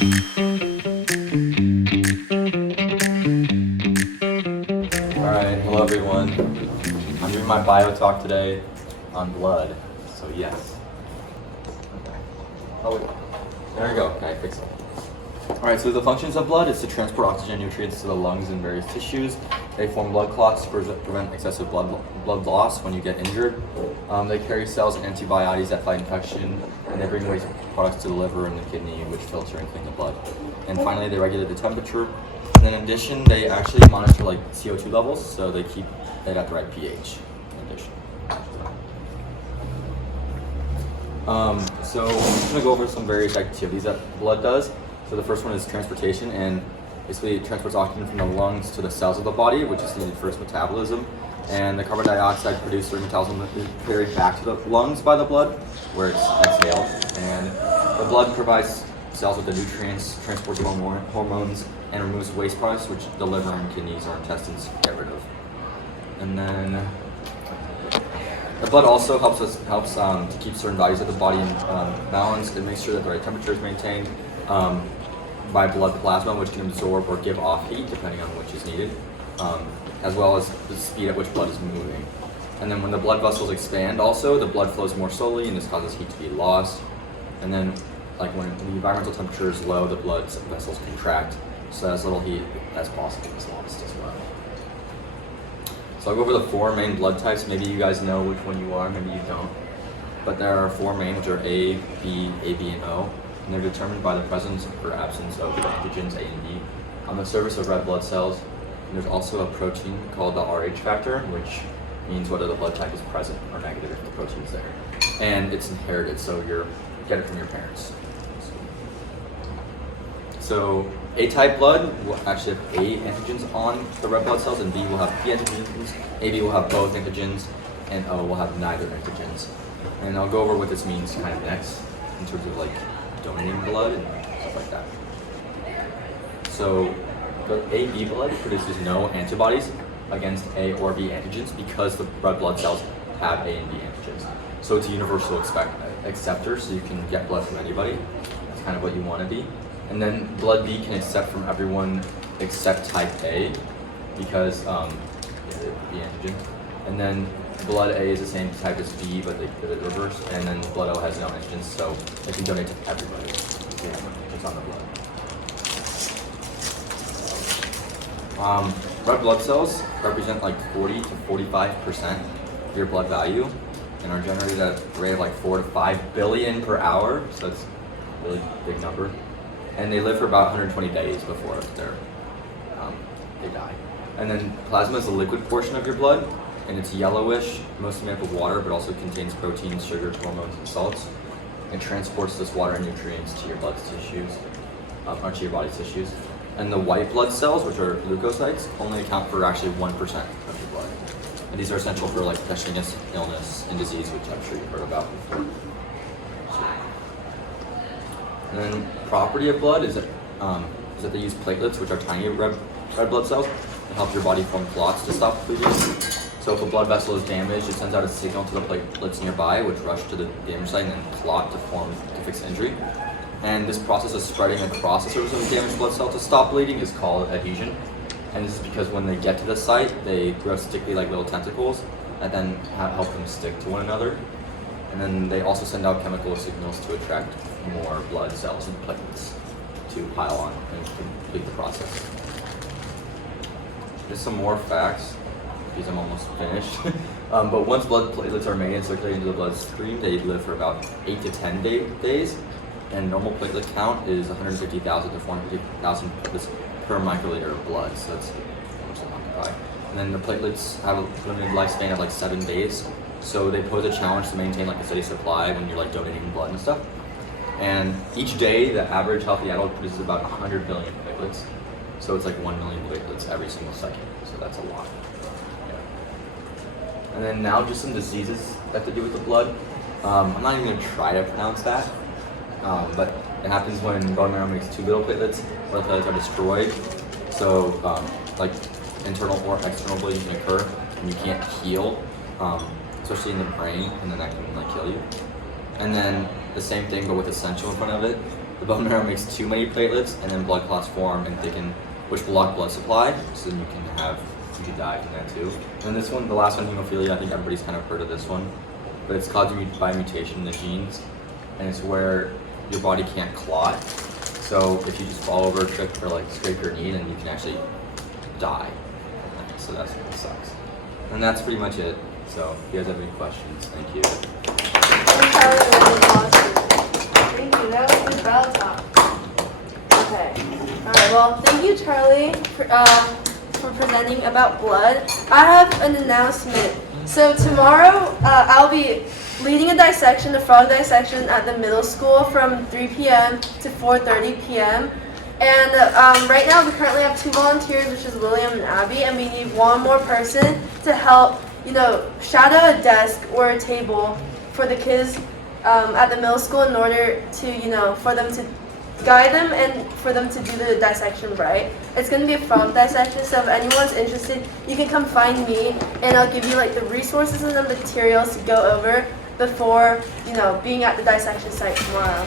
Alright, hello everyone. I'm doing my BioTalk today on blood, so yes. Okay. Oh wait, there we go, okay, fix it. Alright, so the functions of blood is to transport oxygen and nutrients to the lungs and various tissues. They form blood clots to prevent excessive blood loss when you get injured. They carry cells and antibodies that fight infection, and they bring waste products to the liver and the kidney, which filter and clean the blood. And finally, they regulate the temperature. And then in addition, they actually monitor like CO2 levels, so they keep it at the right pH. In addition. So I'm just gonna go over some various activities that blood does. So the first one is transportation, and basically it transports oxygen from the lungs to the cells of the body, which is needed for its metabolism. And the carbon dioxide produced during metabolism is carried back to the lungs by the blood, where it's exhaled. And the blood provides cells with the nutrients, transports hormones, and removes waste products, which the liver and kidneys or intestines get rid of. And then the blood also helps to keep certain values of the body in balance. It makes sure that the right temperature is maintained by blood plasma, which can absorb or give off heat depending on which is needed, as well as the speed at which blood is moving. And then when the blood vessels expand also, the blood flows more slowly, and this causes heat to be lost. And then like when the environmental temperature is low, the blood vessels contract, so as little heat as possible is lost as well. So I'll go over the four main blood types. Maybe you guys know which one you are, maybe you don't. But there are four main, which are A, B, and O. And they're determined by the presence or absence of antigens A and B on the surface of red blood cells. And there's also a protein called the Rh factor, which means whether the blood type is present or negative if the protein is there. And it's inherited, so you get it from your parents. So A-type blood will actually have A antigens on the red blood cells, and B will have B antigens. AB will have both antigens, and O will have neither antigens. And I'll go over what this means kind of next in terms of like donating blood and stuff like that. So the AB blood produces no antibodies against A or B antigens because the red blood cells have A and B antigens. So it's a universal acceptor, so you can get blood from anybody. That's kind of what you want to be. And then blood B can accept from everyone except type A because the B antigen. And then blood A is the same type as B, but they did it reversed. And then blood O has no antigens, so they can donate to everybody. Yeah, it's on the blood. Red blood cells represent like 40 to 45% of your blood value and are generated at a rate of like 4 to 5 billion per hour, so it's a really big number. And they live for about 120 days before they die. And then plasma is the liquid portion of your blood, and it's yellowish, mostly made up of water, but also contains proteins, sugars, hormones, and salts. It transports this water and nutrients to your blood tissues, or to your body's tissues. And the white blood cells, which are leukocytes, only account for actually 1% of your blood. And these are essential for like preventing illness and disease, which I'm sure you've heard about before. And then property of blood is that they use platelets, which are tiny red blood cells, to help your body form clots to stop bleeding. So if a blood vessel is damaged, it sends out a signal to the platelets nearby, which rush to the damaged site and then clot to fix the injury. And this process of spreading across the surface of a damaged blood cell to stop bleeding is called adhesion. And this is because when they get to the site, they grow sticky like little tentacles that then help them stick to one another. And then they also send out chemical signals to attract more blood cells and platelets to pile on and complete the process. There's some more facts, because I'm almost finished. But once blood platelets are made and circulated into the bloodstream, they live for about 8 to 10 days. And normal platelet count is 150,000 to 450,000 platelets per microliter of blood, so that's almost a lot high. And then the platelets have a limited lifespan of like 7 days, so they pose a challenge to maintain like a steady supply when you're like donating blood and stuff. And each day, the average healthy adult produces about 100 billion platelets, so it's like 1 million platelets every single second, so that's a lot. Yeah. And then now just some diseases that have to do with the blood. I'm not even going to try to pronounce that. But it happens when bone marrow makes too little platelets, or the platelets are destroyed. So, like internal or external bleeding can occur, and you can't heal, especially in the brain, and then that can like kill you. And then the same thing, but with essential in front of it. the bone marrow makes too many platelets, and then blood clots form and thicken, which block blood supply, so then you can die from that too. And then this one, the last one, hemophilia, I think everybody's kind of heard of this one, but it's caused by mutation in the genes, and it's where your body can't clot. So if you just fall over, trip, or like scrape your knee, then you can actually die. So that's what sucks. And that's pretty much it. So if you guys have any questions, thank you. Thank you. That was good BioTalk. Okay. All right. Well, thank you, Charlie, for presenting about blood. I have an announcement. So tomorrow, I'll be leading a dissection, a frog dissection, at the middle school from 3 p.m. to 4:30 p.m. And right now, we currently have 2 volunteers, which is William and Abby, and we need one more person to help, shadow a desk or a table for the kids at the middle school in order to, for them to guide them and for them to do the dissection right. It's going to be a frog dissection, so if anyone's interested, you can come find me, and I'll give you like the resources and the materials to go over before, being at the dissection site tomorrow.